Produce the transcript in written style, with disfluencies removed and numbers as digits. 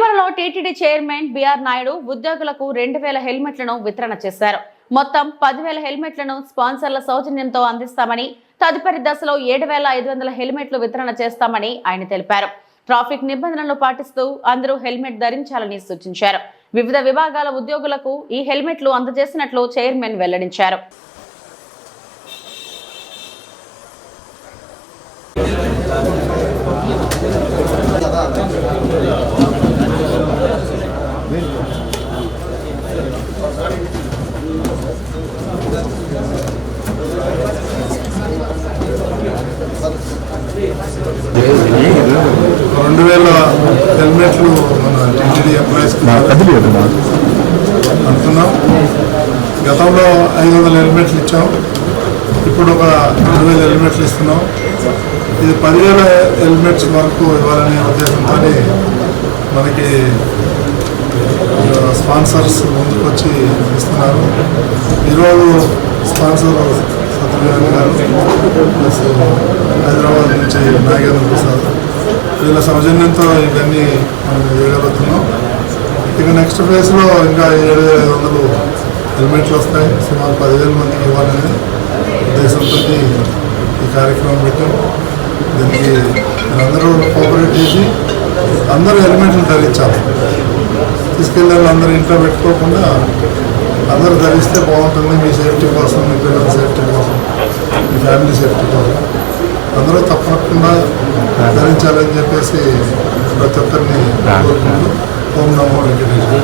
తిరుమలలో TTD chairman BR Naidu ఉద్యోగులకు 2000 హెల్మెట్లను వితరణ చేశారు. మొత్తం 10,000 హెల్మెట్లను స్పాన్సర్ల సౌజన్యంతో అందిస్తామని, తదుపరి దశలో 7,500 హెల్మెట్లు వితరణ చేస్తామని ఆయన తెలిపారు. ట్రాఫిక్ నిబంధనలను పాటిస్తూ అందరూ హెల్మెట్ ధరించాలని సూచించారు. వివిధ విభాగాల ఉద్యోగులకు ఈ హెల్మెట్లు అందజేసినట్లు చైర్మన్ వెల్లడించారు. హెల్మెట్లు మన టీటీడీ ఎంప్లాయీస్ అంటున్నాం. గతంలో 500 హెల్మెట్లు ఇచ్చాం, ఇప్పుడు ఒక 20,000 హెల్మెట్లు ఇస్తున్నాం. ఇది 10,000 హెల్మెట్స్ వరకు ఇవ్వాలనే ఉద్దేశంతో మనకి స్పాన్సర్స్ ముందుకొచ్చి ఇస్తున్నారు. ఈరోజు స్పాన్సర్ సత్యనారాయణ గారు ప్లస్ హైదరాబాద్ నుంచి నాగేంద్ర ప్రసాద్, వీళ్ళ సౌజన్యంతో ఇవన్నీ మనం చేయగలుగుతున్నాం. ఇక నెక్స్ట్ ఫేజ్లో ఇంకా 7,500 హెల్మెట్లు వస్తాయి. సుమారు 10,000 మందికి ఇవ్వాలనే ఉద్దేశంతో ఈ కార్యక్రమం పెట్టాం. దీనికి అందరూ కోఆపరేట్ చేసి అందరూ హెల్మెట్లు ధరించాలి. తీసుకెళ్ళాలి, అందరూ ఇంట్లో పెట్టుకోకుండా అందరూ ధరిస్తే బాగుంటుంది. మీ సేఫ్టీ కోసం, మీ పిల్లల సేఫ్టీ కోసం, మీ ఫ్యామిలీ సేఫ్టీ కోసం అందరూ తప్పకుండా ధరించాలని చెప్పేసి ప్రతి ఒక్కరిని కోరుకుంటూ ఓం నమో వెంకటేశ్వర.